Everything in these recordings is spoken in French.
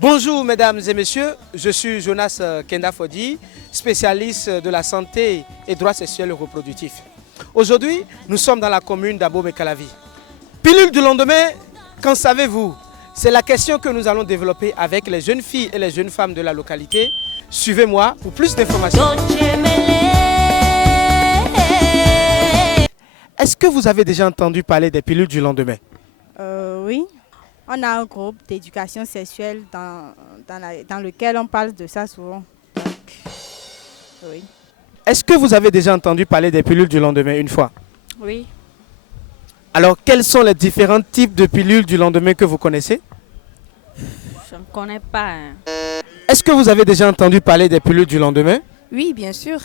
Bonjour mesdames et messieurs, je suis Jonas Kenda Fodi, spécialiste de la santé et droits sexuels et reproductifs. Aujourd'hui, nous sommes dans la commune d'Abomey-Calavi. Pilule du lendemain, qu'en savez-vous? C'est la question que nous allons développer avec les jeunes filles et les jeunes femmes de la localité. Suivez-moi pour plus d'informations. Est-ce que vous avez déjà entendu parler des pilules du lendemain? Oui. On a un groupe d'éducation sexuelle dans lequel on parle de ça souvent. Donc, oui. Est-ce que vous avez déjà entendu parler des pilules du lendemain une fois? Oui. Alors, quels sont les différents types de pilules du lendemain que vous connaissez? Je ne connais pas. Est-ce que vous avez déjà entendu parler des pilules du lendemain? Oui, bien sûr.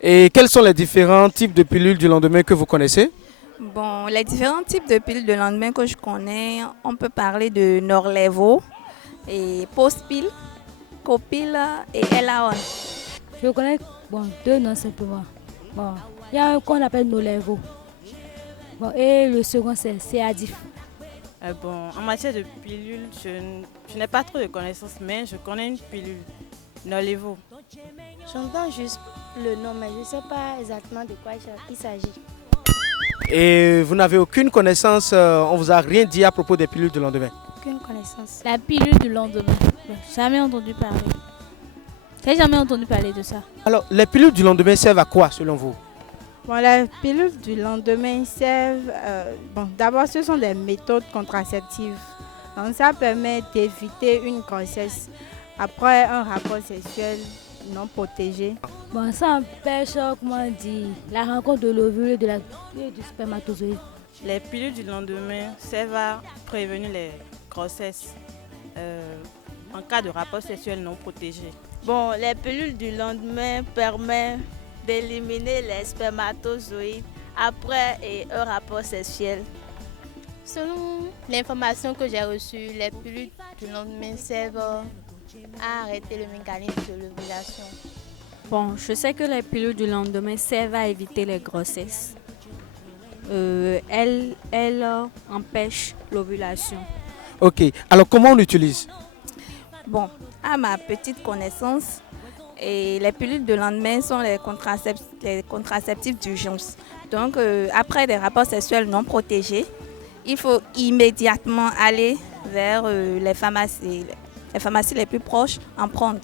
Et quels sont les différents types de pilules du lendemain que vous connaissez? Bon, les différents types de pilules de lendemain que je connais, on peut parler de Norlevo et Postpil, Copil et Elaon. Je connais deux noms simplement. Bon, il y a un qu'on appelle Norlevo. Bon, et le second c'est Adif. En matière de pilules, je n'ai pas trop de connaissances, mais je connais une pilule, Norlevo. J'entends juste le nom, mais je ne sais pas exactement de quoi il s'agit. Et vous n'avez aucune connaissance, on vous a rien dit à propos des pilules du lendemain? Aucune connaissance. La pilule du lendemain. Jamais entendu parler. J'ai jamais entendu parler de ça. Alors, les pilules du lendemain servent à quoi selon vous? Bon, les pilules du lendemain servent... d'abord, ce sont des méthodes contraceptives. Donc, ça permet d'éviter une grossesse après un rapport sexuel non protégé. Bon, ça empêche, comment dire, la rencontre de l'ovule et du spermatozoïde. Les pilules du lendemain servent à prévenir les grossesses en cas de rapport sexuel non protégé. Bon, les pilules du lendemain permettent d'éliminer les spermatozoïdes après un rapport sexuel. Selon l'information que j'ai reçue, les pilules du lendemain servent à arrêter le mécanisme de l'ovulation. Bon, je sais que les pilules du lendemain servent à éviter les grossesses. Elles empêchent l'ovulation. Ok, alors comment on l'utilise? Bon, à ma petite connaissance, les pilules de lendemain sont les contraceptifs d'urgence. Donc, après des rapports sexuels non protégés, il faut immédiatement aller vers les pharmacies les plus proches en prendre.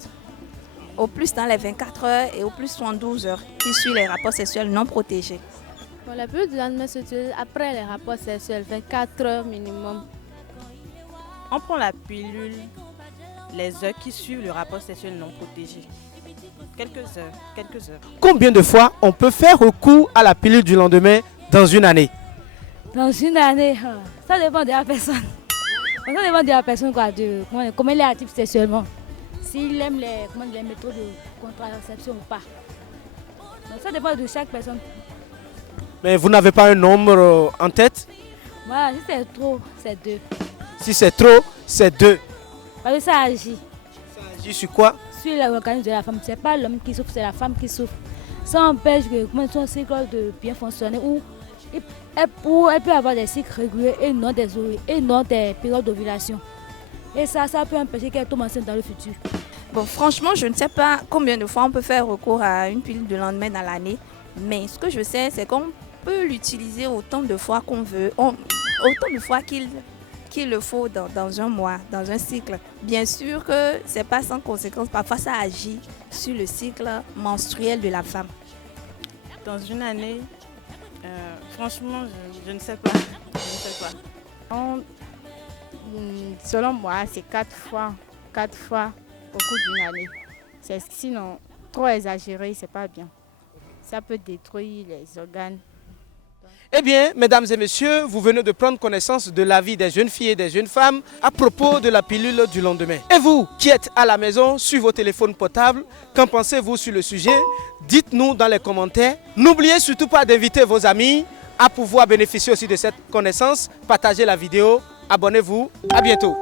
Au plus dans les 24 heures et au plus 72 heures qui suivent les rapports sexuels non protégés. Bon, la pilule du lendemain s'utilise après les rapports sexuels, 24 heures minimum. On prend la pilule les heures qui suivent le rapport sexuel non protégé. Quelques heures. Combien de fois on peut faire recours à la pilule du lendemain dans une année? Dans une année, ça dépend de la personne. Ça dépend de la personne, comment elle est active sexuellement. S'il aime les méthodes de contraception ou pas. Donc ça dépend de chaque personne. Mais vous n'avez pas un nombre en tête? Voilà, si c'est trop, c'est 2. Si c'est trop, c'est 2. Parce que ça agit. Ça agit sur quoi? Sur l'organisme de la femme. Ce n'est pas l'homme qui souffre, c'est la femme qui souffre. Ça empêche que son cycle de bien fonctionner. Ou elle peut avoir des cycles réguliers et non des périodes d'ovulation. Et ça peut empêcher qu'elle tombe enceinte dans le futur. Bon, franchement, je ne sais pas combien de fois on peut faire recours à une pilule de lendemain dans l'année. Mais ce que je sais, c'est qu'on peut l'utiliser autant de fois qu'on veut, autant de fois qu'il le faut dans un mois, dans un cycle. Bien sûr que ce n'est pas sans conséquence. Parfois, ça agit sur le cycle menstruel de la femme. Dans une année, franchement, je ne sais pas. Selon moi, c'est 4 fois au cours d'une année. Sinon, trop exagéré, c'est pas bien. Ça peut détruire les organes. Eh bien, mesdames et messieurs, vous venez de prendre connaissance de l'avis des jeunes filles et des jeunes femmes à propos de la pilule du lendemain. Et vous, qui êtes à la maison, sur vos téléphones portables, qu'en pensez-vous sur le sujet? Dites-nous dans les commentaires. N'oubliez surtout pas d'inviter vos amis à pouvoir bénéficier aussi de cette connaissance. Partagez la vidéo, abonnez-vous, à bientôt.